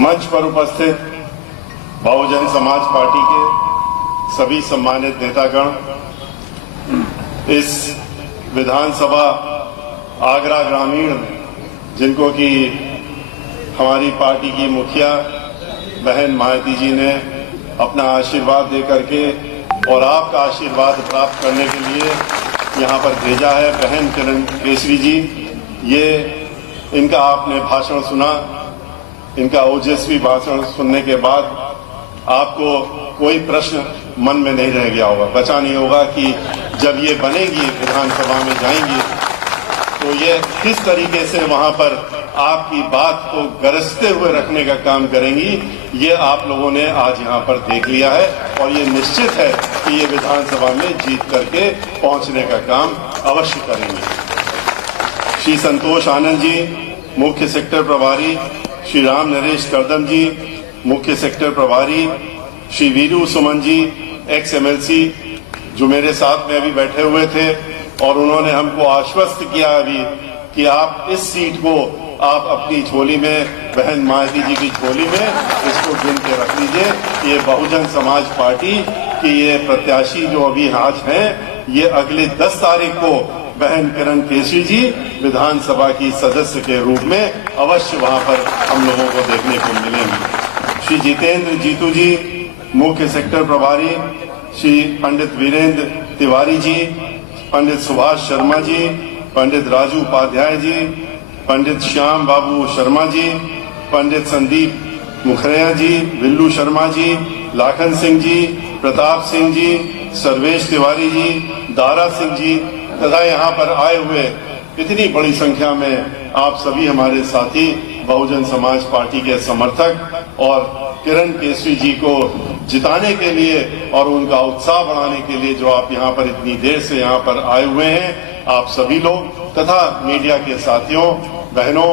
मंच पर उपस्थित बहुजन समाज पार्टी के सभी सम्मानित नेतागण, इस विधानसभा आगरा ग्रामीण जिनको कि हमारी पार्टी की मुखिया बहन मायावती जी ने अपना आशीर्वाद दे करके और आपका आशीर्वाद प्राप्त करने के लिए यहाँ पर भेजा है। बहन किरण केसरी जी, ये इनका आपने भाषण सुना, इनका ओजस्वी भाषण सुनने के बाद आपको कोई प्रश्न मन में नहीं रह गया होगा, बचा नहीं होगा कि जब ये बनेगी, विधानसभा में जाएंगी, तो ये किस तरीके से वहां पर आपकी बात को गरजते हुए रखने का काम करेंगी। ये आप लोगों ने आज यहाँ पर देख लिया है और ये निश्चित है कि ये विधानसभा में जीत करके पहुंचने का काम अवश्य करेंगे। श्री संतोष आनंद जी, मुख्य सेक्टर प्रभारी, श्री राम नरेश करदम जी, मुख्य सेक्टर प्रभारी, श्री वीरू सुमन जी, एक्स एमएलसी, जो मेरे साथ में अभी बैठे हुए थे और उन्होंने हमको आश्वस्त किया अभी कि आप इस सीट को आप अपनी झोली में, बहन मायावती जी की झोली में इसको गिन के रख लीजिए। ये बहुजन समाज पार्टी की ये प्रत्याशी जो अभी आज हैं, ये अगले 10 तारीख को बहन किरण केसरी जी विधानसभा की सदस्य के रूप में अवश्य वहां पर हम लोगों को देखने को मिलेंगे। श्री जितेंद्र जीतू जी, मुख्य सेक्टर प्रभारी, श्री पंडित वीरेंद्र तिवारी जी, पंडित सुभाष शर्मा जी, पंडित राजू उपाध्याय जी, पंडित श्याम बाबू शर्मा जी, पंडित संदीप मुखरिया जी, बिल्लू शर्मा जी, लाखन सिंह जी, प्रताप सिंह जी, सर्वेश तिवारी जी, दारा सिंह जी तथा यहाँ पर आए हुए इतनी बड़ी संख्या में आप सभी हमारे साथी बहुजन समाज पार्टी के समर्थक और किरण केसरी जी को जिताने के लिए और उनका उत्साह बढ़ाने के लिए जो आप यहाँ पर इतनी देर से यहाँ पर आए हुए हैं, आप सभी लोग तथा मीडिया के साथियों, बहनों,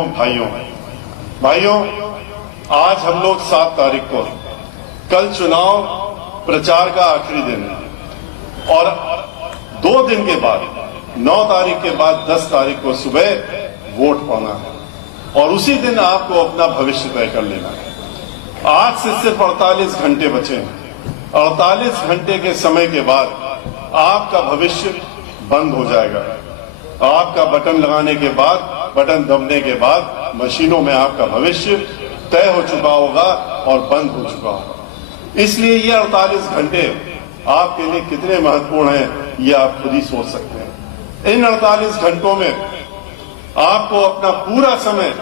भाइयों, आज हम लोग 7 तारीख को, कल चुनाव प्रचार का आखिरी दिन है और 2 दिन के बाद 9 तारीख के बाद 10 तारीख को सुबह वोट पाना है और उसी दिन आपको अपना भविष्य तय कर लेना है। आज से सिर्फ 48 घंटे बचे हैं। 48 घंटे के समय के बाद आपका भविष्य बंद हो जाएगा। आपका बटन लगाने के बाद, बटन दबने के बाद मशीनों में आपका भविष्य तय हो चुका होगा और बंद हो चुका होगा। इसलिए ये 48 घंटे आपके लिए कितने महत्वपूर्ण हैं, ये आप खुद ही सोच सकते हैं। इन 48 घंटों में आपको अपना पूरा समय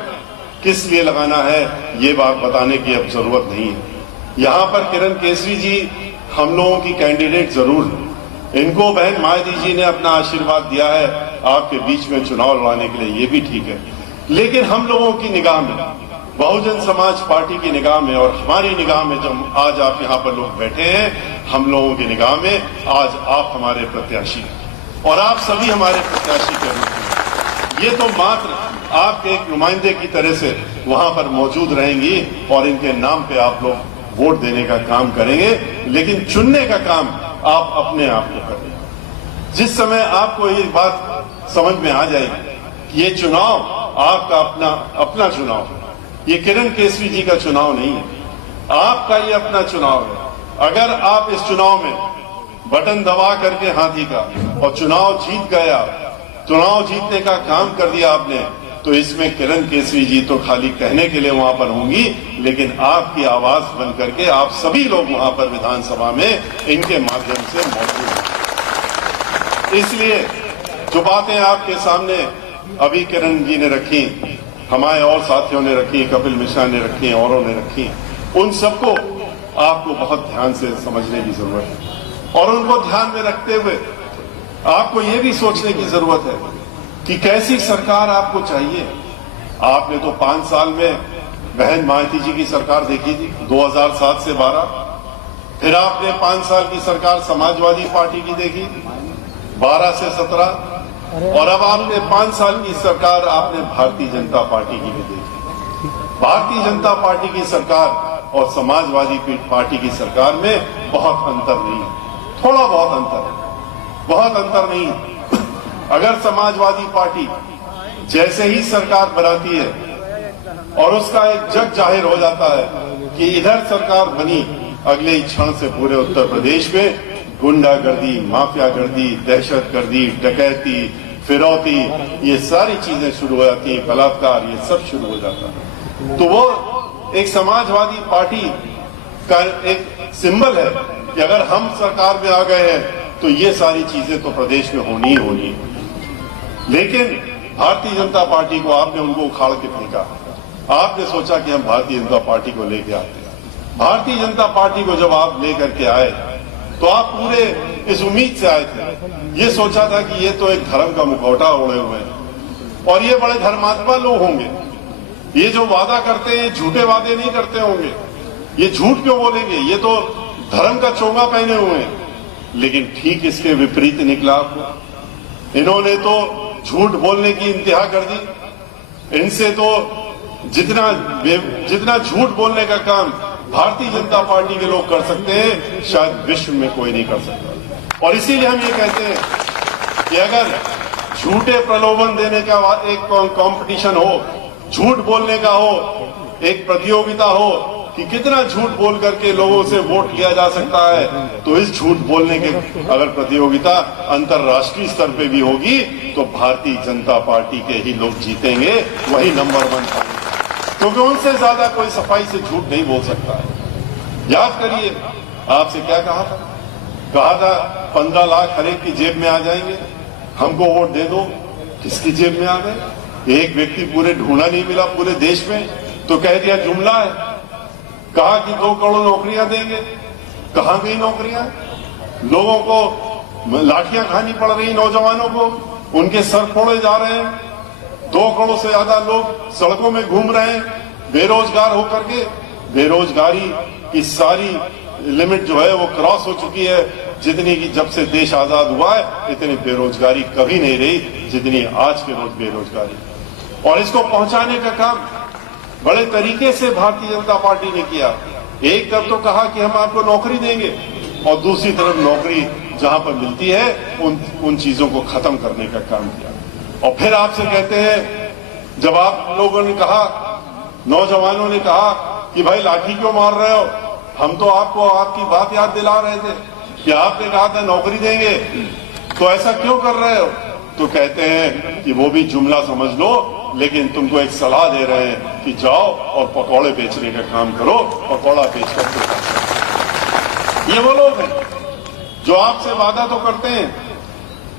किस लिए लगाना है, ये बात बताने की अब जरूरत नहीं है। यहाँ पर किरण केसरी जी हम लोगों की कैंडिडेट जरूर है। इनको बहन मायावती जी ने अपना आशीर्वाद दिया है आपके बीच में चुनाव लड़ाने के लिए, ये भी ठीक है। लेकिन हम लोगों की निगाह में, बहुजन समाज पार्टी की निगाह में और हमारी निगाह में, जब आज आप यहाँ पर लोग बैठे हैं, हम लोगों की निगाह में आज आप हमारे प्रत्याशी हैं और आप सभी हमारे प्रत्याशी के रूप में। ये तो मात्र आपके एक नुमाइंदे की तरह से वहां पर मौजूद रहेंगी और इनके नाम पे आप लोग वोट देने का काम करेंगे, लेकिन चुनने का काम आप अपने आप को करेंगे। जिस समय आपको ये बात समझ में आ जाएगी कि ये चुनाव आपका अपना चुनाव है, ये किरण केसरी जी का चुनाव नहीं है, आपका ये अपना चुनाव है। अगर आप इस चुनाव में बटन दबा करके हाथी का और चुनाव जीत गया, चुनाव जीतने का काम कर दिया आपने, तो इसमें किरण केसरी जी तो खाली कहने के लिए वहां पर होंगी, लेकिन आपकी आवाज बन करके आप सभी लोग वहां पर विधानसभा में इनके माध्यम से मौजूद हैं। इसलिए जो बातें आपके सामने अभी किरण जी ने रखी, हमारे और साथियों ने रखी, कपिल मिश्रा ने रखी, औरों ने रखी, उन सबको आपको बहुत ध्यान से समझने की जरूरत है और उनको ध्यान में रखते हुए आपको ये भी सोचने की जरूरत है कि कैसी सरकार आपको चाहिए। आपने तो 5 साल में बहन मायावती जी की सरकार देखी थी, 2007 से 12, फिर आपने 5 साल की सरकार समाजवादी पार्टी की देखी, 12 से 17, और अब आपने 5 साल की सरकार आपने भारतीय जनता पार्टी की भी देखी। भारतीय जनता पार्टी की सरकार और समाजवादी पार्टी की सरकार में बहुत अंतर नहीं है, थोड़ा बहुत अंतर है, बहुत अंतर नहीं है। अगर समाजवादी पार्टी जैसे ही सरकार बनाती है और उसका एक जग जाहिर हो जाता है कि इधर सरकार बनी, अगले ही क्षण से पूरे उत्तर प्रदेश में गुंडागर्दी, माफियागर्दी, दहशतगर्दी, डकैती, फिरौती, ये सारी चीजें शुरू हो जाती हैं, बलात्कार, ये सब शुरू हो जाता है। तो वो एक समाजवादी पार्टी का एक सिंबल है कि अगर हम सरकार में आ गए हैं तो ये सारी चीजें तो प्रदेश में होनी ही होनी है। लेकिन भारतीय जनता पार्टी को आपने उनको उखाड़ के फेंका। आपने सोचा कि हम भारतीय जनता पार्टी को लेके आते हैं। भारतीय जनता पार्टी को जब आप लेकर के आए तो आप पूरे इस उम्मीद से आए थे, ये सोचा था कि ये तो एक धर्म का मुखौटा ओढ़े हुए हैं और ये बड़े धर्मात्मा लोग होंगे, ये जो वादा करते हैं झूठे वादे नहीं करते होंगे, ये झूठ क्यों बोलेंगे, ये तो धर्म का चोंगा पहने हुए हैं। लेकिन ठीक इसके विपरीत निकला आपको। इन्होंने तो झूठ बोलने की इंतहा कर दी। इनसे तो जितना झूठ बोलने का काम भारतीय जनता पार्टी के लोग कर सकते हैं, शायद विश्व में कोई नहीं कर सकता। और इसीलिए हम ये कहते हैं कि अगर झूठे प्रलोभन देने का एक कंपटीशन हो, झूठ बोलने का हो, एक प्रतियोगिता हो कि कितना झूठ बोल करके लोगों से वोट लिया जा सकता है, तो इस झूठ बोलने के अगर प्रतियोगिता अंतर्राष्ट्रीय स्तर पे भी होगी तो भारतीय जनता पार्टी के ही लोग जीतेंगे, वही नंबर 1 पाएंगे, क्योंकि उनसे ज्यादा कोई सफाई से झूठ नहीं बोल सकता है। याद करिए आपसे क्या कहा था 15 लाख हर एक की जेब में आ जाएंगे, हमको वोट दे दो। किसकी जेब में आ गए? एक व्यक्ति पूरे ढूंढा नहीं मिला पूरे देश में, तो कह दिया जुमला है। कहा कि 2 करोड़ नौकरियां देंगे, कहां गई नौकरियां? लोगों को लाठियां खानी पड़ रही, नौजवानों को उनके सर फोड़े जा रहे हैं। 2 करोड़ से ज्यादा लोग सड़कों में घूम रहे हैं बेरोजगार होकर के। बेरोजगारी की सारी लिमिट जो है वो क्रॉस हो चुकी है, जितनी की जब से देश आजाद हुआ है इतनी बेरोजगारी कभी नहीं रही जितनी आज के रोज बेरोजगारी। और इसको पहुंचाने का काम बड़े तरीके से भारतीय जनता पार्टी ने किया। एक तरफ तो कहा कि हम आपको नौकरी देंगे और दूसरी तरफ नौकरी जहां पर मिलती है उन चीजों को खत्म करने का काम किया। और फिर आपसे कहते हैं, जब आप लोगों ने कहा, नौजवानों ने कहा कि भाई लाठी क्यों मार रहे हो, हम तो आपको आपकी बात याद दिला रहे थे कि आपने कहा था नौकरी देंगे, तो ऐसा क्यों कर रहे हो? तो कहते हैं कि वो भी जुमला समझ लो, लेकिन तुमको एक सलाह दे रहे हैं कि जाओ और पकौड़े बेचने का काम करो, पकौड़ा बेचकर। ये वो लोग हैं जो आपसे वादा तो करते हैं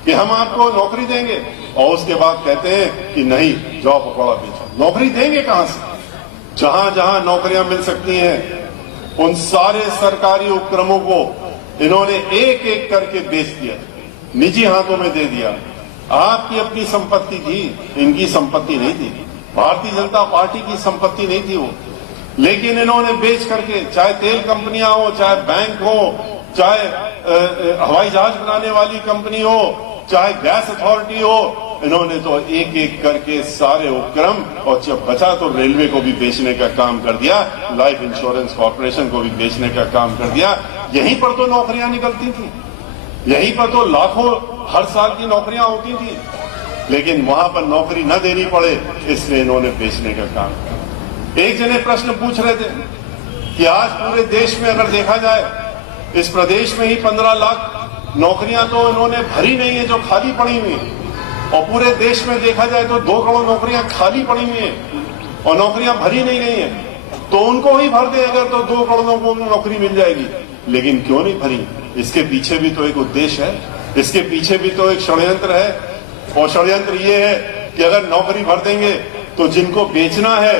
कि हम आपको नौकरी देंगे और उसके बाद कहते हैं कि नहीं, जाओ पकौड़ा बेचो। नौकरी देंगे कहां से? जहां जहां नौकरियां मिल सकती हैं उन सारे सरकारी उपक्रमों को इन्होंने एक एक करके बेच दिया, निजी हाथों में दे दिया। आपकी अपनी संपत्ति थी, इनकी संपत्ति नहीं थी, भारतीय जनता पार्टी की संपत्ति नहीं थी वो। लेकिन इन्होंने बेच करके, चाहे तेल कंपनियां हो, चाहे बैंक हो, चाहे हवाई जहाज बनाने वाली कंपनी हो, चाहे गैस अथॉरिटी हो, इन्होंने तो एक एक करके सारे उपक्रम, और जब बचा तो रेलवे को भी बेचने का काम कर दिया, लाइफ इंश्योरेंस कॉर्पोरेशन को भी बेचने का काम कर दिया। यहीं पर तो नौकरियां निकलती थी, यहीं पर तो लाखों हर साल की नौकरियां होती थी, लेकिन वहां पर नौकरी न देनी पड़े इसलिए इन्होंने बेचने का काम किया। एक जने प्रश्न पूछ रहे थे कि आज पूरे देश में अगर देखा जाए, इस प्रदेश में ही 15 लाख नौकरियां तो इन्होंने भरी नहीं है जो खाली पड़ी हुई है, और पूरे देश में देखा जाए तो 2 करोड़ नौकरियां खाली पड़ी हुई हैं और नौकरियां भरी नहीं है, तो उनको ही भर दे अगर, तो 2 करोड़ को नौकरी मिल जाएगी। लेकिन क्यों नहीं भरी? इसके पीछे भी तो एक उद्देश्य है, इसके पीछे भी तो एक षड्यंत्र है। और षड्यंत्र ये है कि अगर नौकरी भर देंगे तो जिनको बेचना है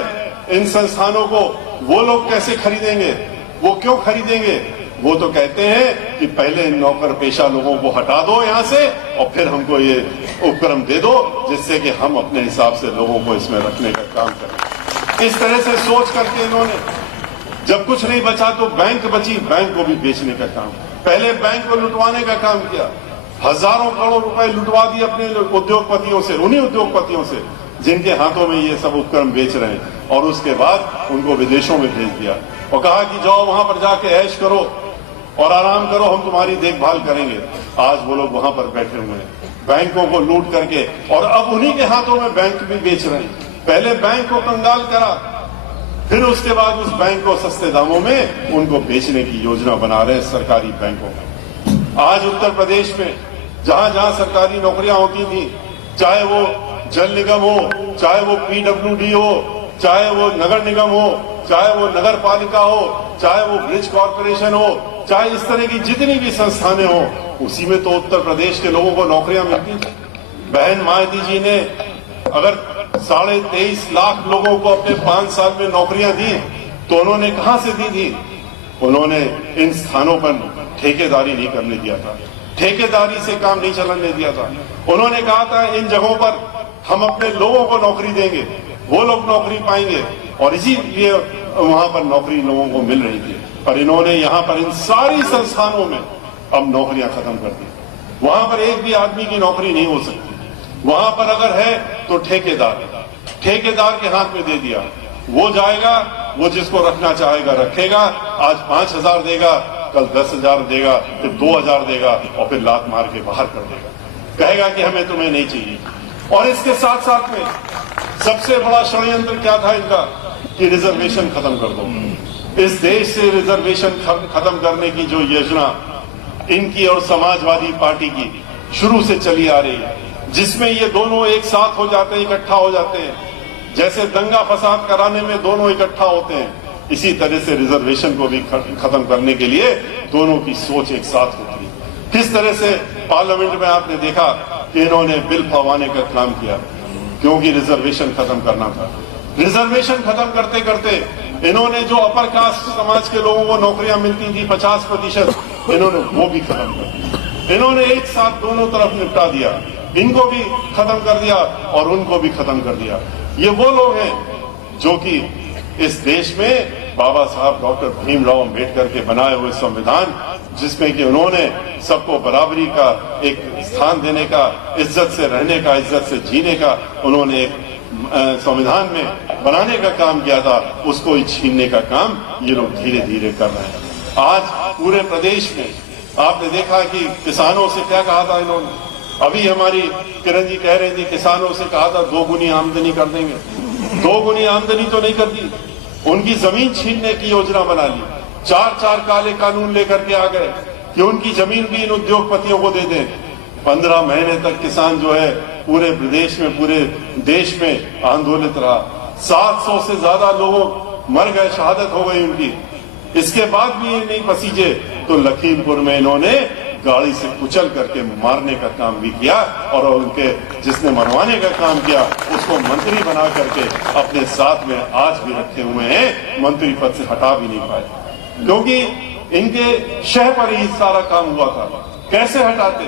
इन संस्थानों को, वो लोग कैसे खरीदेंगे? वो क्यों खरीदेंगे? वो तो कहते हैं कि पहले इन नौकर पेशा लोगों को हटा दो यहां से और फिर हमको ये उपक्रम दे दो, जिससे कि हम अपने हिसाब से लोगों को इसमें रखने का काम करें। इस तरह से सोच करके इन्होंने, जब कुछ नहीं बचा तो बैंक बची, बैंक को भी बेचने का काम, पहले बैंक को लुटवाने का काम किया। हजारों करोड़ रुपए लुटवा दिए अपने उद्योगपतियों से, उन्हीं उद्योगपतियों से जिनके हाथों में ये सब उपक्रम बेच रहे हैं, और उसके बाद उनको विदेशों में भेज दिया और कहा कि जाओ वहां पर जाके ऐश करो और आराम करो, हम तुम्हारी देखभाल करेंगे। आज वो लोग वहां पर बैठे हुए हैं बैंकों को लूट करके, और अब उन्हीं के हाथों में बैंक भी बेच रहे हैं। पहले बैंक को कंगाल करा, फिर उसके बाद उस बैंक को सस्ते दामों में उनको बेचने की योजना बना रहे हैं सरकारी बैंकों में। आज उत्तर प्रदेश में जहां जहां सरकारी नौकरियां होती थी, चाहे वो जल निगम हो, चाहे वो पीडब्ल्यूडी हो, चाहे वो नगर निगम हो, चाहे वो नगर पालिका हो, चाहे वो ब्रिज कॉर्पोरेशन हो, चाहे इस तरह की जितनी भी संस्थानें हो, उसी में तो उत्तर प्रदेश के लोगों को नौकरियां मिलती थी। बहन मायावती जी ने अगर 23.5 लाख लोगों को अपने 5 साल में नौकरियां दी, तो उन्होंने कहां से दी थी? उन्होंने इन स्थानों पर ठेकेदारी नहीं करने दिया था, ठेकेदारी से काम नहीं चलाने दिया था। उन्होंने कहा था इन जगहों पर हम अपने लोगों को नौकरी देंगे, वो लोग नौकरी पाएंगे, और इसीलिए वहां पर नौकरी लोगों को मिल रही थी। पर इन्होंने यहां पर इन सारी संस्थानों में अब नौकरियां खत्म कर दी। वहां पर एक भी आदमी की नौकरी नहीं हो सकती। वहां पर अगर है तो ठेकेदार के हाथ में दे दिया, वो जाएगा, वो जिसको रखना चाहेगा रखेगा। आज 5,000 देगा, कल 10,000 देगा, फिर 2,000 देगा, और फिर लात मार के बाहर कर देगा, कहेगा कि हमें तुम्हें नहीं चाहिए। और इसके साथ साथ में सबसे बड़ा षड्यंत्र क्या था इनका, कि रिजर्वेशन खत्म कर दो। इस देश से रिजर्वेशन खत्म करने की जो योजना इनकी और समाजवादी पार्टी की शुरू से चली आ रही है, जिसमें ये दोनों एक साथ हो जाते हैं, इकट्ठा हो जाते हैं, जैसे दंगा फसाद कराने में दोनों इकट्ठा होते हैं, इसी तरह से रिजर्वेशन को भी खत्म करने के लिए दोनों की सोच एक साथ होती है। किस तरह से पार्लियामेंट में आपने देखा कि इन्होंने बिल फवाने का काम किया, क्योंकि रिजर्वेशन खत्म करना था। रिजर्वेशन खत्म करते करते इन्होंने जो अपर कास्ट समाज के लोगों को नौकरियां मिलती थी 50%, इन्होंने वो भी खत्म कर दिया। इन्होंने एक साथ दोनों तरफ निपटा दिया, इनको भी खत्म कर दिया और उनको भी खत्म कर दिया। ये वो लोग हैं जो कि इस देश में बाबा साहब डॉक्टर भीमराव अंबेडकर के बनाए हुए संविधान, जिसमें कि उन्होंने सबको बराबरी का एक स्थान देने का, इज्जत से रहने का, इज्जत से जीने का उन्होंने एक संविधान में बनाने का काम किया था, उसको ही छीनने का काम ये लोग धीरे धीरे कर रहे हैं। आज पूरे प्रदेश में आपने देखा कि किसानों से क्या कहा था इन्होंने। अभी हमारी किरण जी कह रही थी, किसानों से कहा था 2 गुनी आमदनी कर देंगे। 2 गुनी आमदनी तो नहीं कर दी, उनकी जमीन छीनने की योजना बना ली। 4 काले कानून लेकर के आ गए कि उनकी जमीन भी इन उद्योगपतियों को दे दें। 15 महीने तक किसान जो है पूरे प्रदेश में, पूरे देश में आंदोलित रहा। 700 से ज्यादा लोग मर गए, शहादत हो गई उनकी। इसके बाद भी ये नहीं पसीजे तो लखीमपुर में इन्होंने गाड़ी से कुचल करके मारने का काम भी किया, और उनके जिसने मरवाने का काम किया उसको मंत्री बना करके अपने साथ में आज भी रखे हुए हैं, मंत्री पद से हटा भी नहीं पाए, क्योंकि इनके शह पर ही सारा काम हुआ था। कैसे हटाते?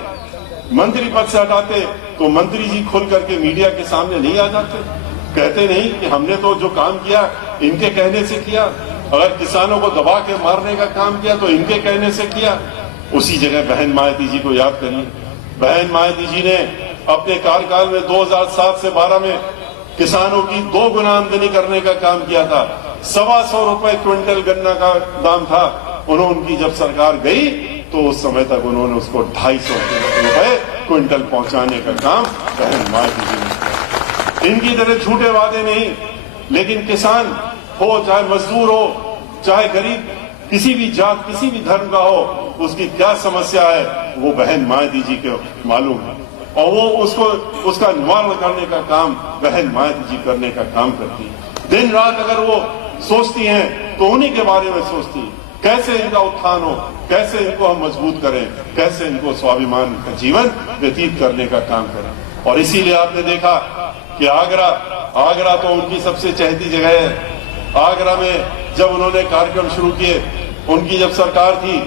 मंत्री पद से हटाते तो मंत्री जी खुल करके मीडिया के सामने नहीं आ जाते, कहते नहीं कि हमने तो जो काम किया इनके कहने से किया। अगर किसानों को दबा के मारने का काम किया तो इनके कहने से किया। उसी जगह बहन मायावती जी को याद करिए। बहन मायावती जी ने अपने कार्यकाल में 2007 से 12 में किसानों की 2 गुना आमदनी करने का काम किया था। 125 रुपए क्विंटल गन्ना का दाम था। उनकी जब सरकार गई तो उस समय तक उन्होंने उसको 250 रुपए क्विंटल पहुंचाने का काम बहन मायावती जी ने किया। इनकी तरह झूठे वादे नहीं, लेकिन किसान हो, चाहे मजदूर हो, चाहे गरीब, किसी भी जात, किसी भी धर्म का हो, उसकी क्या समस्या है वो बहन मायावती जी को मालूम है, और वो उसका निवारण करने का काम बहन मायावती जी करने का काम करती है। दिन रात अगर वो सोचती हैं तो उन्हीं के बारे में सोचती है, कैसे इनका उत्थान हो, कैसे इनको हम मजबूत करें, कैसे इनको स्वाभिमान का जीवन व्यतीत करने का काम करें। और इसीलिए आपने देखा कि आगरा तो उनकी सबसे चहेती जगह है। आगरा में जब उन्होंने कार्यक्रम शुरू किए, उनकी जब सरकार थी,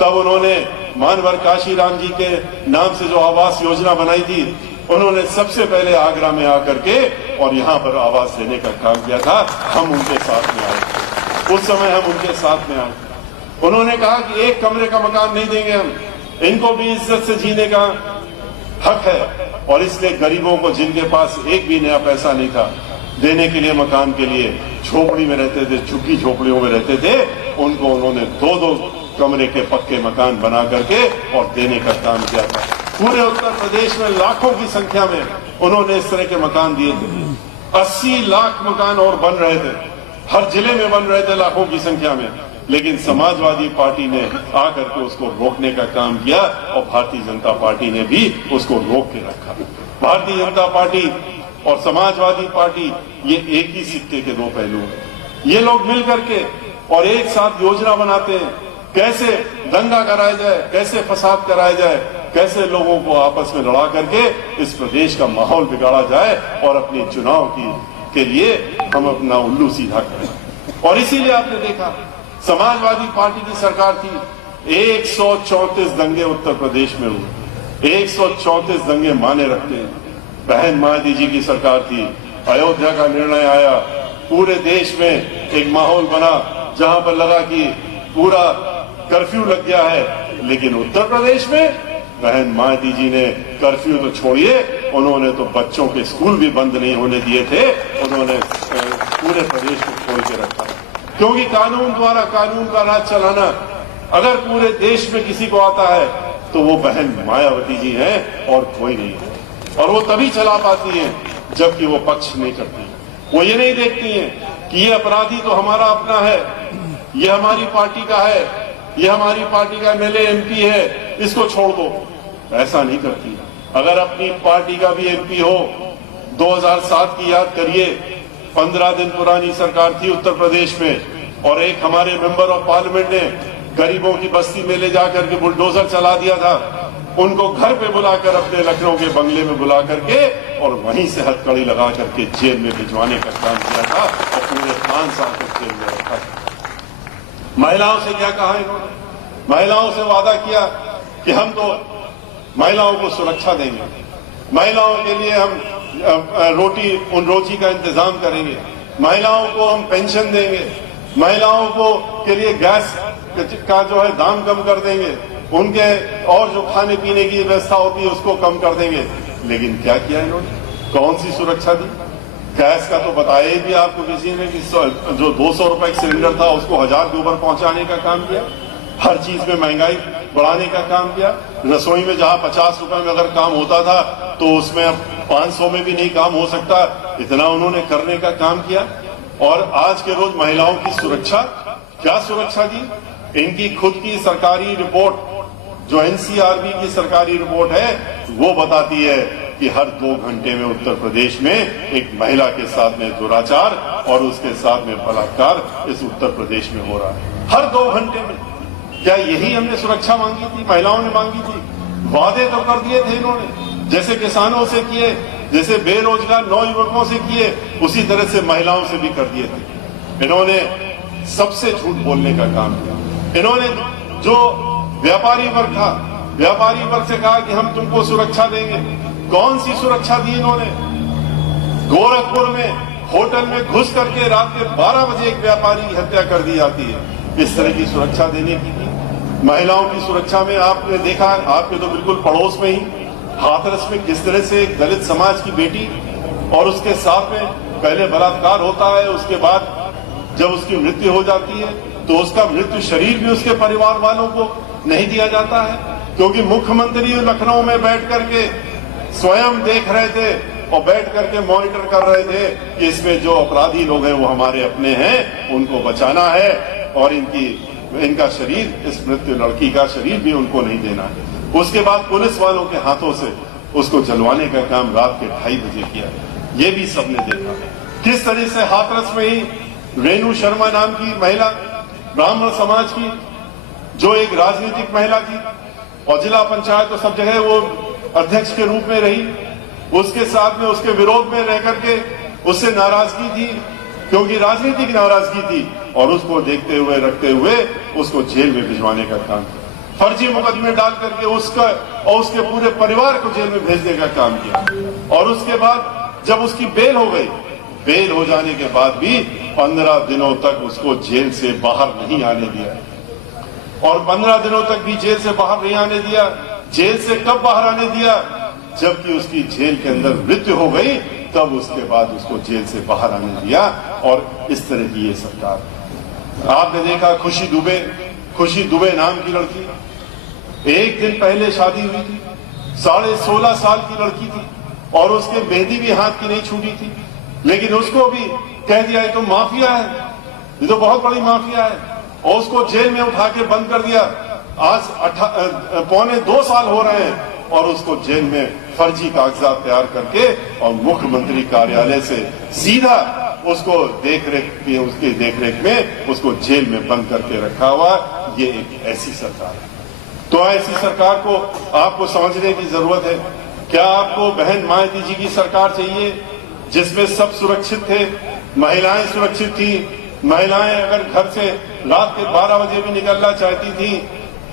तब उन्होंने मानवर काशीराम जी के नाम से जो आवास योजना बनाई थी, उन्होंने सबसे पहले आगरा में आकर के और यहाँ पर आवास देने का काम किया था। हम उनके साथ में आए, उस समय हम उनके साथ में आए। उन्होंने कहा कि 1 कमरे का मकान नहीं देंगे हम, इनको भी इज्जत से जीने का हक है। और इसलिए गरीबों को, जिनके पास एक भी नया पैसा नहीं था देने के लिए मकान के लिए, झोपड़ी में रहते थे, झुग्गी झोपड़ियों में रहते थे, उनको उन्होंने 2-2 कमरे के पक्के मकान बना करके और देने का काम किया था। पूरे उत्तर प्रदेश में लाखों की संख्या में उन्होंने इस तरह के मकान दिए थे। 80 लाख मकान और बन रहे थे। हर जिले में बन रहे थे लाखों की संख्या में, लेकिन समाजवादी पार्टी ने आकर के उसको रोकने का काम किया और भारतीय जनता पार्टी ने भी उसको रोक के रखा। भारतीय जनता पार्टी और समाजवादी पार्टी ये एक ही सिक्के के दो पहलू हैं। ये लोग मिल करके और एक साथ योजना बनाते हैं, कैसे दंगा कराया जाए, कैसे फसाद कराया जाए, कैसे लोगों को आपस में लड़ा करके इस प्रदेश का माहौल बिगाड़ा जाए और अपने चुनाव के लिए हम अपना उल्लू सीधा करें। और इसीलिए आपने देखा समाजवादी पार्टी की सरकार थी, 134 दंगे उत्तर प्रदेश में हुए, 134 दंगे माने रखते हैं। बहन मायावती जी की सरकार थी, अयोध्या का निर्णय आया, पूरे देश में एक माहौल बना जहां पर लगा कि पूरा कर्फ्यू लग गया है, लेकिन उत्तर प्रदेश में बहन मायावती जी ने कर्फ्यू तो छोड़िए, उन्होंने तो बच्चों के स्कूल भी बंद नहीं होने दिए थे, उन्होंने पूरे प्रदेश को खोल के रखा। क्योंकि कानून द्वारा कानून का राज चलाना अगर पूरे देश में किसी को आता है तो वो बहन मायावती जी हैं और कोई नहीं है। और वो तभी चला पाती हैं जबकि वो पक्ष नहीं करती। वो ये नहीं देखती हैं कि ये अपराधी तो हमारा अपना है, ये हमारी पार्टी का है, ये हमारी पार्टी का एमएलए एमपी है, इसको छोड़ दो। ऐसा नहीं करती। अगर अपनी पार्टी का भी एमपी हो, 2007 की याद करिए, 15 दिन पुरानी सरकार थी उत्तर प्रदेश में, और एक हमारे मेंबर ऑफ पार्लियामेंट ने गरीबों की बस्ती में ले जाकर के बुलडोजर चला दिया था। उनको घर पे बुलाकर अपने लखनऊ के बंगले में बुला करके और वहीं से हथकड़ी लगा करके जेल में भिजवाने का काम किया था और पूरे 5 साल तक जेल में रखा था। महिलाओं से क्या कहा इन्होंने? महिलाओं से वादा किया कि हम तो महिलाओं को सुरक्षा देंगे, महिलाओं के लिए हम रोजी का इंतजाम करेंगे, महिलाओं को हम पेंशन देंगे, महिलाओं को के लिए गैस का जो है दाम कम कर देंगे, उनके और जो खाने पीने की व्यवस्था होती है उसको कम कर देंगे। लेकिन क्या किया इन्होंने? कौन सी सुरक्षा दी? गैस का तो बताया ही भी आपको किसी ने कि जो 200 रुपए सिलेंडर था उसको 1000 के ऊपर पहुंचाने का काम किया। हर चीज में महंगाई बढ़ाने का काम किया। रसोई में जहां 50 रुपए में अगर काम होता था तो उसमें अब 500 में भी नहीं काम हो सकता, इतना उन्होंने करने का काम किया। और आज के रोज महिलाओं की सुरक्षा, क्या सुरक्षा दी? इनकी खुद की सरकारी रिपोर्ट, जो एनसीआरबी की सरकारी रिपोर्ट है, वो बताती है कि हर 2 घंटे में उत्तर प्रदेश में एक महिला के साथ में दुराचार और उसके साथ में बलात्कार इस उत्तर प्रदेश में हो रहा है। हर 2 घंटे में। क्या यही हमने सुरक्षा मांगी थी? महिलाओं ने मांगी थी? वादे तो कर दिए थे इन्होंने, जैसे किसानों से किए, जैसे बेरोजगार नौयुवकों से किए, उसी तरह से महिलाओं से भी कर दिए थे। इन्होंने सबसे झूठ बोलने का काम किया। इन्होंने जो व्यापारी वर्ग था, व्यापारी वर्ग से कहा कि हम तुमको सुरक्षा देंगे। कौन सी सुरक्षा दी इन्होंने? गोरखपुर में होटल में घुस करके रात के 12 बजे एक व्यापारी की हत्या कर दी जाती है। इस तरह की सुरक्षा देने की थी। महिलाओं की सुरक्षा में आपने देखा, आपके तो बिल्कुल पड़ोस में ही हाथरस में किस तरह से एक दलित समाज की बेटी और उसके साथ में पहले बलात्कार होता है, उसके बाद जब उसकी मृत्यु हो जाती है तो उसका मृत्यु शरीर भी उसके परिवार वालों को नहीं दिया जाता है, क्योंकि मुख्यमंत्री लखनऊ में बैठ करके स्वयं देख रहे थे और बैठ करके मॉनिटर कर रहे थे कि इसमें जो अपराधी लोग हैं वो हमारे अपने हैं, उनको बचाना है और इनका शरीर, इस मृत्यु लड़की का शरीर भी उनको नहीं देना है। उसके बाद पुलिस वालों के हाथों से उसको जलवाने का काम रात के 2:30 बजे किया। ये भी सबने देखा किस तरह से हाथरस में ही रेणु शर्मा नाम की महिला, ब्राह्मण समाज की, जो एक राजनीतिक महिला थी और जिला पंचायत और सब जगह वो अध्यक्ष के रूप में रही, उसके साथ में उसके विरोध में रह करके उससे नाराजगी थी, क्योंकि राजनीतिक नाराजगी थी, और उसको देखते हुए रखते हुए उसको जेल में भिजवाने का काम किया। फर्जी मुकदमे डाल करके उसका और उसके पूरे परिवार को जेल में भेजने का काम किया। और उसके बाद जब उसकी बेल हो गई, बेल हो जाने के बाद भी 15 दिनों तक उसको जेल से बाहर नहीं आने दिया, और 15 दिनों तक भी जेल से बाहर नहीं आने दिया। जेल से कब बाहर आने दिया? जबकि उसकी जेल के अंदर मृत्यु हो गई, तब उसके बाद उसको जेल से बाहर आने दिया। और इस तरह की ये सरकार। आपने देखा खुशी दुबे नाम की लड़की, एक दिन पहले शादी हुई थी, 16.5 साल की लड़की थी, और उसके मेहंदी भी हाथ की नहीं छूटी थी, लेकिन उसको भी कह दिया है तुम माफिया है, ये तो बहुत बड़ी माफिया है, और उसको जेल में उठा के बंद कर दिया। आज 2.25 साल हो रहे हैं और उसको जेल में फर्जी कागजात तैयार करके और मुख्यमंत्री कार्यालय से सीधा उसको उसकी देखरेख में उसको जेल में बंद करके रखा हुआ। ये एक ऐसी सरकार है। तो ऐसी सरकार को आपको समझने की जरूरत है। क्या आपको बहन मायावती जी की सरकार चाहिए जिसमें सब सुरक्षित थे, महिलाएं सुरक्षित थी? महिलाएं अगर घर से रात के 12 बजे भी निकलना चाहती थी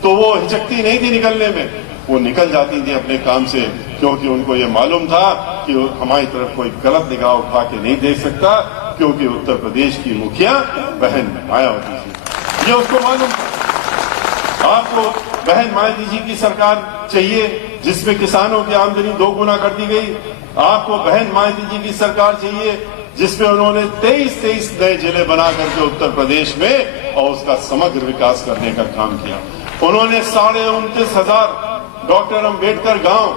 तो वो हिचकती नहीं थी निकलने में, वो निकल जाती थी अपने काम से, क्योंकि उनको ये मालूम था कि हमारी तरफ कोई गलत निगाह उठा के नहीं देख सकता, क्योंकि उत्तर प्रदेश की मुखिया बहन मायावती थी। ये उसको मालूम था। आपको बहन मायावती जी की सरकार चाहिए जिसमें किसानों की आमदनी 2 गुना कर दी गई। आपको बहन मायावती जी की सरकार चाहिए जिसमें उन्होंने 23 नए जिले बना करके उत्तर प्रदेश में और उसका समग्र विकास करने का काम किया। उन्होंने 29,500 डॉक्टर अंबेडकर गांव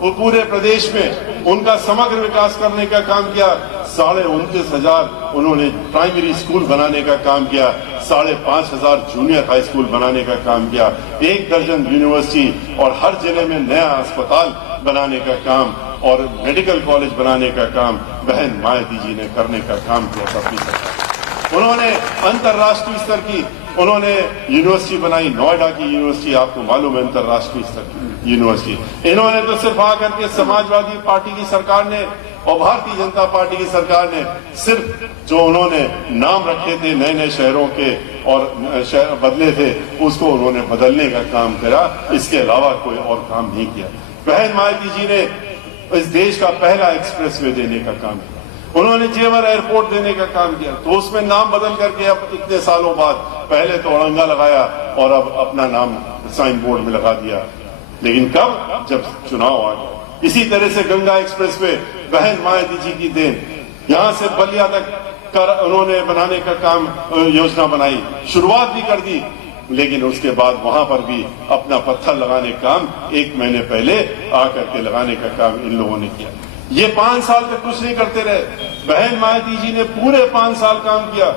वो पूरे प्रदेश में उनका समग्र विकास करने का काम किया। 29,500 उन्होंने प्राइमरी स्कूल बनाने का काम किया। 5,500 जूनियर हाई स्कूल बनाने का काम किया। 1 दर्जन यूनिवर्सिटी और हर जिले में नया अस्पताल बनाने का काम और मेडिकल कॉलेज बनाने का काम बहन मायावती जी ने करने का काम किया था अपनी सरकार। उन्होंने अंतर्राष्ट्रीय स्तर की उन्होंने यूनिवर्सिटी बनाई। नोएडा की यूनिवर्सिटी आपको मालूम है अंतर्राष्ट्रीय स्तर की यूनिवर्सिटी। इन्होंने तो सिर्फ आकर के समाजवादी पार्टी की सरकार ने और भारतीय जनता पार्टी की सरकार ने सिर्फ जो उन्होंने नाम रखे थे नए नए शहरों के और शहर बदले थे उसको उन्होंने बदलने का काम करा। इसके अलावा कोई और काम नहीं किया। बहन मायावती जी ने इस देश का पहला एक्सप्रेसवे देने का काम किया। उन्होंने जेवर एयरपोर्ट देने का काम किया, तो उसमें नाम बदल करके अब इतने सालों बाद पहले तो औरंगा लगाया और अब अपना नाम साइन बोर्ड में लगा दिया। लेकिन कब? जब चुनाव आ गया। इसी तरह से गंगा एक्सप्रेसवे बहन मायावती जी की देन। यहां से बलिया तक उन्होंने बनाने का काम योजना बनाई, शुरुआत भी कर दी, लेकिन उसके बाद वहां पर भी अपना पत्थर लगाने का काम 1 महीने पहले आकर के लगाने का काम इन लोगों ने किया। ये 5 साल तक कुछ नहीं करते रहे। बहन मायावती जी ने पूरे 5 साल काम किया।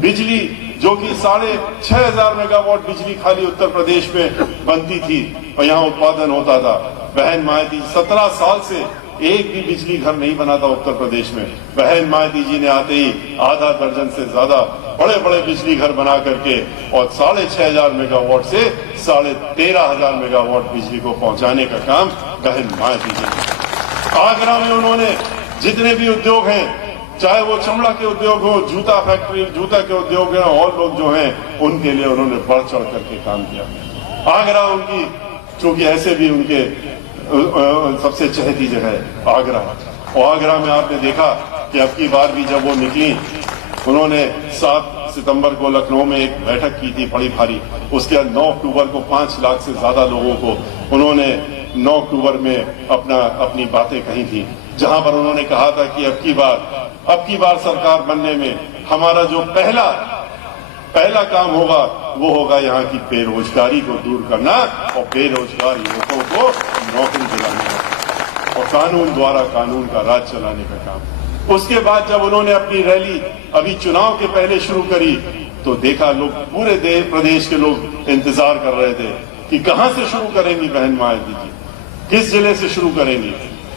बिजली जो कि 6,500 मेगावाट बिजली खाली उत्तर प्रदेश में बनती थी और यहाँ उत्पादन होता था। बहन मायावती 17 साल से एक भी बिजली घर नहीं बना था उत्तर प्रदेश में। बहन मायावती जी ने आते ही आधा दर्जन से ज्यादा बड़े बड़े बिजली घर बना करके और 6,500 मेगावाट से 13,500 मेगावाट बिजली को पहुंचाने का काम बहन मायावती जी ने। आगरा में उन्होंने जितने भी उद्योग हैं, चाहे वो चमड़ा के उद्योग हो, जूता फैक्ट्री, जूता के उद्योग हैं, और लोग जो हैं उनके लिए उन्होंने बढ़ चढ़ करके काम किया। आगरा उनकी चूंकि ऐसे भी उनके सबसे चहेती जगह है आगरा, और आगरा में आपने देखा कि अब की बार भी जब वो निकली, उन्होंने 7 सितंबर को लखनऊ में एक बैठक की थी बड़ी भारी। उसके बाद 9 अक्टूबर को 5 लाख से ज्यादा लोगों को उन्होंने 9 अक्टूबर में अपनी बातें कही थी, जहां पर उन्होंने कहा था कि अब की बार सरकार बनने में हमारा जो पहला काम होगा वो होगा यहाँ की बेरोजगारी को दूर करना और बेरोजगार युवकों को नौकरी दिलाने का और कानून द्वारा कानून का राज चलाने का काम। उसके बाद जब उन्होंने अपनी रैली अभी चुनाव के पहले शुरू करी तो देखा लोग पूरे प्रदेश के लोग इंतजार कर रहे थे कि कहां से शुरू करेंगी बहन मायावती जी, किस जिले से शुरू करेंगी।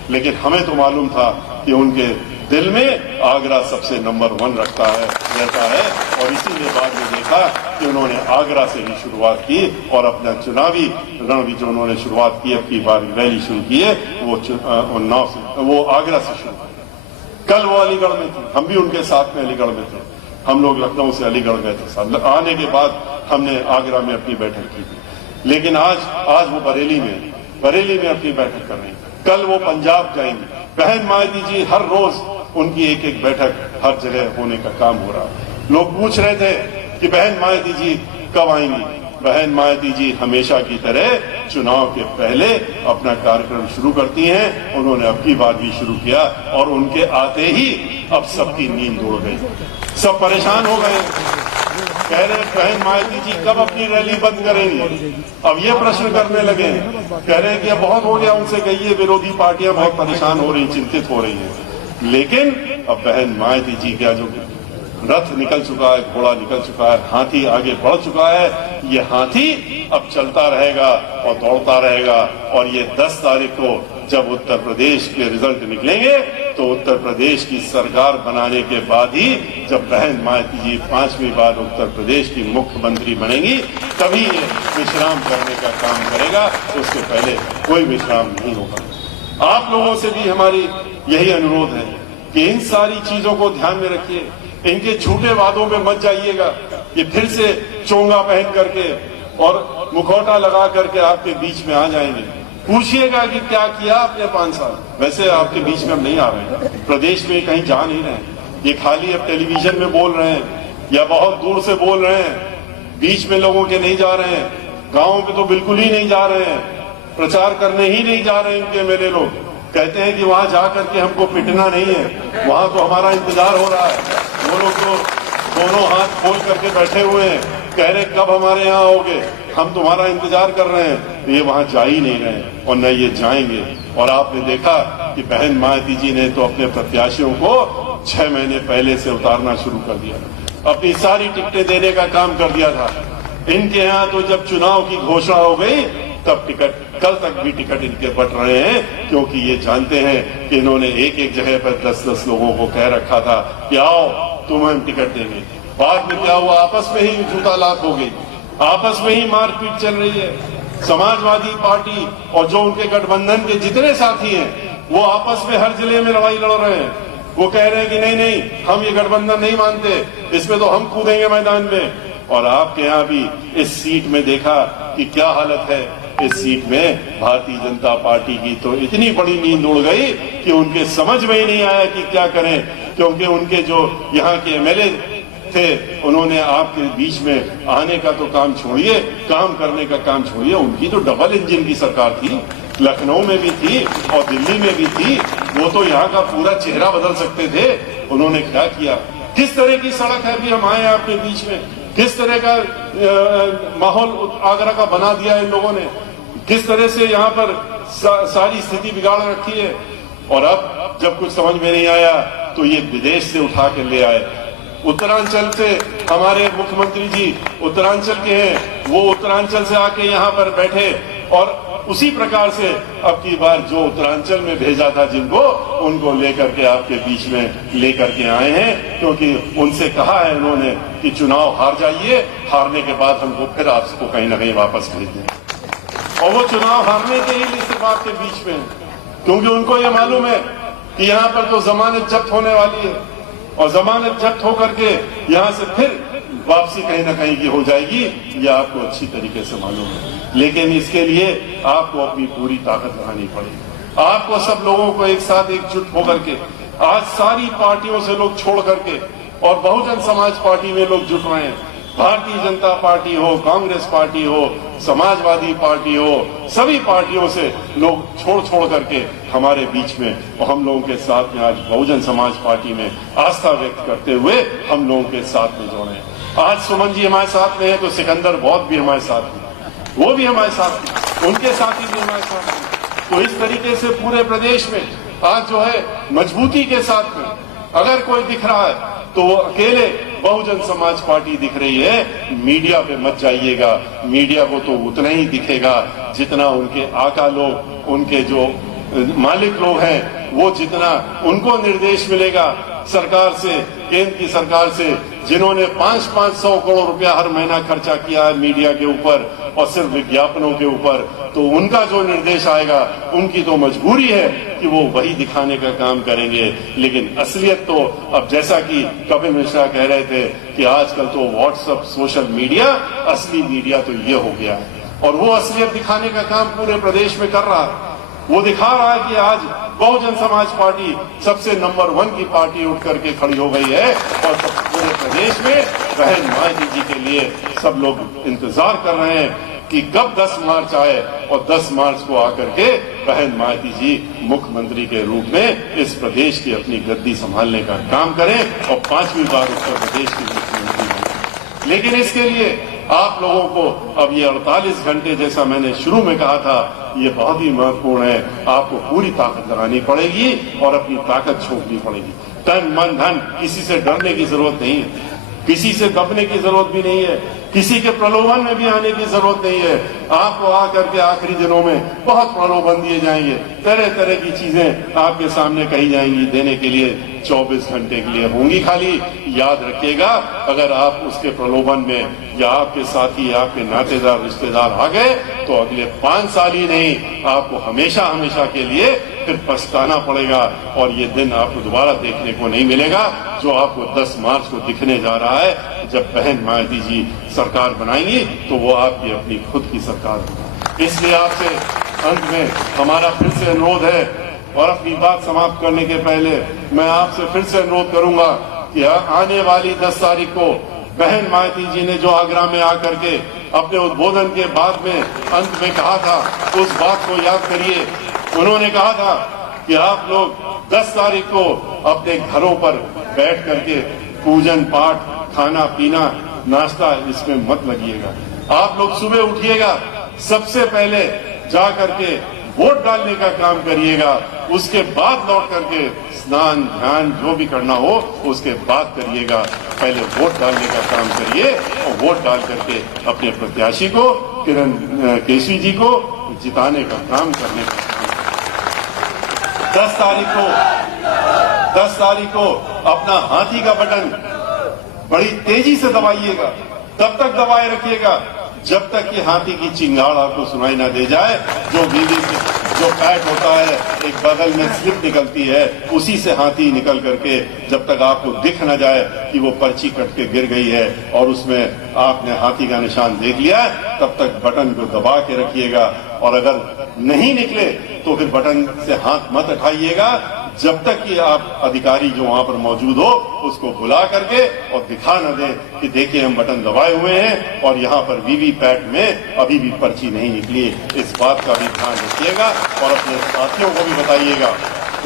लेकिन हमें तो मालूम था कि उनके दिल में आगरा सबसे नंबर 1 रहता है और इसीलिए बाद में देखा कि उन्होंने आगरा से ही शुरुआत की और अपना चुनावी रणनीति जो उन्होंने शुरुआत की, अब की बार रैली शुरू की है वो आगरा से शुरू की। कल वो अलीगढ़ में थे, हम भी उनके साथ में अलीगढ़ में थे। हम लोग लखनऊ से अलीगढ़ गए थे। आने के बाद हमने आगरा में अपनी बैठक की थी। लेकिन आज वो बरेली में अपनी बैठक कर रही है। कल वो पंजाब जाएंगी। बहन मायावती जी हर रोज उनकी एक बैठक हर जगह होने का काम हो रहा। लोग पूछ रहे थे कि बहन मायावती जी कब आएंगी। बहन मायावती जी हमेशा की तरह चुनाव के पहले अपना कार्यक्रम शुरू करती हैं। उन्होंने अब की बार भी शुरू किया और उनके आते ही अब सबकी नींद उड़ गई, सब परेशान हो गए। कह रहे बहन मायावती जी कब अपनी रैली बंद करेंगे। अब ये प्रश्न करने लगे, कह रहे हैं कि अब बहुत हो गया, उनसे कहिए विरोधी पार्टियां बहुत परेशान हो रही, चिंतित हो रही हैं। लेकिन अब बहन मायावती जी का जो रथ निकल चुका है, घोड़ा निकल चुका है, हाथी आगे बढ़ चुका है। ये हाथी अब चलता रहेगा और दौड़ता रहेगा। और ये 10 तारीख को जब उत्तर प्रदेश के रिजल्ट निकलेंगे तो उत्तर प्रदेश की सरकार बनाने के बाद ही, जब बहन मायावती जी 5वीं बार उत्तर प्रदेश की मुख्यमंत्री बनेंगी, तभी ये विश्राम करने का काम करेगा। उसके पहले कोई विश्राम नहीं होगा। आप लोगों से भी हमारी यही अनुरोध है कि इन सारी चीजों को ध्यान में रखिए। इनके झूठे वादों में मत जाइएगा। ये फिर से चोंगा पहन करके और मुखौटा लगा करके आपके बीच में आ जाएंगे। पूछिएगा कि क्या किया आपने 5 साल। वैसे आपके बीच में हम नहीं आ रहे हैं, प्रदेश में कहीं जा नहीं रहे। ये खाली अब टेलीविजन में बोल रहे हैं या बहुत दूर से बोल रहे हैं, बीच में लोगों के नहीं जा रहे हैं। गाँव में तो बिल्कुल ही नहीं जा रहे हैं, प्रचार करने ही नहीं जा रहे हैं। इनके मेरे लोग कहते हैं कि वहां जाकर के हमको पिटना नहीं है, वहां तो हमारा इंतजार हो रहा है। वो लोग तो दोनों हाथ खोल करके बैठे हुए हैं, कह रहे कब हमारे यहाँ आओगे, हम तुम्हारा इंतजार कर रहे हैं। ये वहां जा ही नहीं रहे और न ये जाएंगे। और आपने देखा कि बहन मायावती जी ने तो अपने प्रत्याशियों को 6 महीने पहले से उतारना शुरू कर दिया, अपनी सारी टिकटें देने का काम कर दिया था। इनके यहाँ तो जब चुनाव की घोषणा हो गई तब टिकट, कल तक भी टिकट इनके बट रहे हैं, क्योंकि ये जानते हैं कि इन्होंने एक जगह पर 10-10 लोगों को कह रखा था कि आओ तुम्हें हम टिकट देंगे। बाद में क्या हुआ, आपस में ही जूता लात हो गई, आपस में ही मारपीट चल रही है। समाजवादी पार्टी और जो उनके गठबंधन के जितने साथी हैं वो आपस में हर जिले में लड़ाई लड़ रहे हैं। वो कह रहे हैं कि नहीं नहीं, हम ये गठबंधन नहीं मानते, इसमें तो हम कूदेंगे मैदान में। और आपके यहाँ भी इस सीट में देखा कि क्या हालत है। इस सीट में भारतीय जनता पार्टी की तो इतनी बड़ी नींद उड़ गई कि उनके समझ में ही नहीं आया कि क्या करें, क्योंकि उनके जो यहाँ के एमएलए थे उन्होंने आपके बीच में आने का तो काम छोड़िए, काम करने का काम छोड़िए। उनकी तो डबल इंजन की सरकार थी, लखनऊ में भी थी और दिल्ली में भी थी। वो तो यहाँ का पूरा चेहरा बदल सकते थे। उन्होंने क्या किया, किस तरह की सड़क है, भी हम आए आपके बीच में, किस तरह का माहौल आगरा का बना दिया इन लोगों ने, किस तरह से यहाँ पर सारी स्थिति बिगाड़ रखी है। और अब जब कुछ समझ में नहीं आया तो ये विदेश से उठा के ले आए। उत्तरांचल से हमारे मुख्यमंत्री जी उत्तरांचल के हैं, वो उत्तरांचल से आके यहाँ पर बैठे और उसी प्रकार से अब की बार जो उत्तरांचल में भेजा था जिनको, उनको लेकर के आपके बीच में लेकर के आए हैं, क्योंकि उनसे कहा है उन्होंने कि चुनाव हार जाइए, हारने के बाद हमको फिर आपको कहीं ना कहीं वापस भेज दें। और वो चुनाव हारने के ही इस बात के बीच में, क्योंकि उनको ये मालूम है कि यहाँ पर तो जमानत जब्त होने वाली है और जमानत जब्त होकर के यहाँ से फिर वापसी कहीं ना कहीं की हो जाएगी। ये आपको अच्छी तरीके से मालूम है। लेकिन इसके लिए आपको अपनी पूरी ताकत लगानी पड़ेगी। आपको सब लोगों को एक साथ एकजुट होकर के, आज सारी पार्टियों से लोग छोड़ करके और बहुजन समाज पार्टी में लोग जुट रहे हैं। भारतीय जनता पार्टी हो, कांग्रेस पार्टी हो, समाजवादी पार्टी हो, सभी पार्टियों से लोग छोड़ करके हमारे बीच में और हम लोगों के साथ में आज बहुजन समाज पार्टी में आस्था व्यक्त करते हुए हम लोगों के साथ में जोड़े। आज सुमन जी हमारे साथ में है तो सिकंदर बौद्ध भी हमारे साथ में, वो भी हमारे साथ में, उनके साथी भी हमारे साथ में। तो इस तरीके से पूरे प्रदेश में आज जो है मजबूती के साथ में अगर कोई दिख रहा है तो वो अकेले बहुजन समाज पार्टी दिख रही है। मीडिया पे मत जाइएगा, मीडिया को तो उतना ही दिखेगा जितना उनके आका लोग, उनके जो मालिक लोग हैं, वो जितना उनको निर्देश मिलेगा सरकार से, केंद्र की सरकार से, जिन्होंने 500-500 करोड़ रुपया हर महीना खर्चा किया है मीडिया के ऊपर और सिर्फ विज्ञापनों के ऊपर, तो उनका जो निर्देश आएगा, उनकी तो मजबूरी है कि वो वही दिखाने का काम करेंगे। लेकिन असलियत तो अब जैसा कि कपिल मिश्रा कह रहे थे कि आजकल तो व्हाट्सएप, सोशल मीडिया, असली मीडिया तो ये हो गया है और वो असलियत दिखाने का काम पूरे प्रदेश में कर रहा है। वो दिखा रहा है कि आज बहुजन समाज पार्टी सबसे नंबर 1 की पार्टी उठ करके खड़ी हो गई है और पूरे प्रदेश में बहन मायावती जी के लिए सब लोग इंतजार कर रहे हैं कि कब 10 मार्च आए और 10 मार्च को आकर के बहन मायावती जी मुख्यमंत्री के रूप में इस प्रदेश की अपनी गद्दी संभालने का काम करें और 5वीं बार उत्तर प्रदेश की मुख्यमंत्री बने। लेकिन इसके लिए आप लोगों को अब ये 48 घंटे, जैसा मैंने शुरू में कहा था, ये बहुत ही महत्वपूर्ण है। आपको पूरी ताकत लगानी पड़ेगी और अपनी ताकत झोंकनी पड़ेगी। तन मन धन, किसी से डरने की जरूरत नहीं है, किसी से दबने की जरूरत भी नहीं है, किसी के प्रलोभन में भी आने की जरूरत नहीं है। आपको आकर के आखिरी दिनों में बहुत प्रलोभन दिए जाएंगे, तरह तरह की चीजें आपके सामने कही जाएंगी, देने के लिए 24 घंटे के लिए होंगी खाली। याद रखिएगा, अगर आप उसके प्रलोभन में या आपके साथी, आपके नातेदार, रिश्तेदार आ गए तो अगले 5 साल ही नहीं, आपको हमेशा हमेशा के लिए फिर पछताना पड़ेगा और ये दिन आपको दोबारा देखने को नहीं मिलेगा जो आपको 10 मार्च को दिखने जा रहा है। जब बहन मायावती जी सरकार बनाएंगी तो वो आपकी अपनी खुद की सरकार होगी। इसलिए आपसे अंत में हमारा फिर से अनुरोध है, और अपनी बात समाप्त करने के पहले मैं आपसे फिर से अनुरोध करूंगा कि आने वाली 10 तारीख को बहन मायावती जी ने जो आगरा में आकर के अपने उद्बोधन के बाद में अंत में कहा था, उस बात को याद करिए। उन्होंने कहा था कि आप लोग 10 तारीख को अपने घरों पर बैठ करके पूजन पाठ, खाना पीना, नाश्ता इसमें मत लगिएगा। आप लोग सुबह उठिएगा, सबसे पहले जा करके वोट डालने का काम करिएगा, उसके बाद लौट करके स्नान ध्यान जो भी करना हो उसके बाद करिएगा। पहले वोट डालने का काम करिए और वोट डाल करके अपने प्रत्याशी को, किरण केसरी जी को जिताने का काम करने का काम। 10 तारीख को अपना हाथी का बटन बड़ी तेजी से दबाइएगा, तब तक दबाए रखिएगा जब तक कि हाथी की चिंगाड़ आपको सुनाई ना दे जाए। जो पैड होता है, एक बगल में स्लिप निकलती है, उसी से हाथी निकल करके जब तक आपको दिख न जाए कि वो पर्ची कट के गिर गई है और उसमें आपने हाथी का निशान देख लिया है, तब तक बटन को दबा के रखिएगा। और अगर नहीं निकले तो फिर बटन से हाथ मत उठाइएगा जब तक कि आप अधिकारी जो वहां पर मौजूद हो उसको बुला करके और दिखा न दे कि देखिए हम बटन दबाए हुए हैं और यहाँ पर वीवीपैट में अभी भी पर्ची नहीं निकली। इस बात का भी ध्यान रखिएगा और अपने साथियों को भी बताइएगा।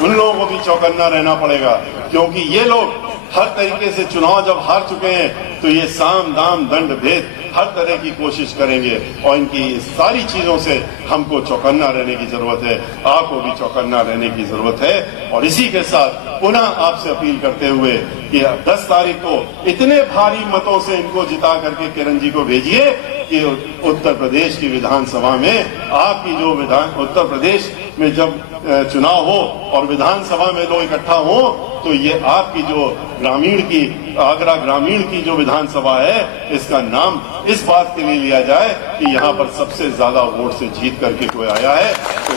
उन लोगों को भी चौकन्ना रहना पड़ेगा, क्योंकि ये लोग हर तरीके से चुनाव जब हार चुके हैं तो ये साम दाम दंड भेद हर तरह की कोशिश करेंगे और इनकी सारी चीजों से हमको चौकन्ना रहने की जरूरत है, आपको भी चौकन्ना रहने की जरूरत है। और इसी के साथ पुनः आपसे अपील करते हुए कि 10 तारीख को इतने भारी मतों से इनको जिता करके किरण जी को भेजिए कि उत्तर प्रदेश की विधानसभा में आपकी जो उत्तर प्रदेश में जब चुनाव हो और विधानसभा में लोग इकट्ठा हो तो ये आपकी जो ग्रामीण की, आगरा ग्रामीण की जो विधानसभा है, इसका नाम इस बात के लिए लिया जाए कि यहाँ पर सबसे ज्यादा वोट से जीत करके कोई आया है तो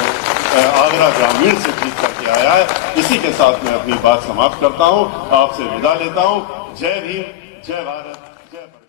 आगरा ग्रामीण से जीत करके आया है। इसी के साथ मैं अपनी बात समाप्त करता हूँ, आपसे विदा लेता हूँ। जय भीम, जय भारत, जय भारत।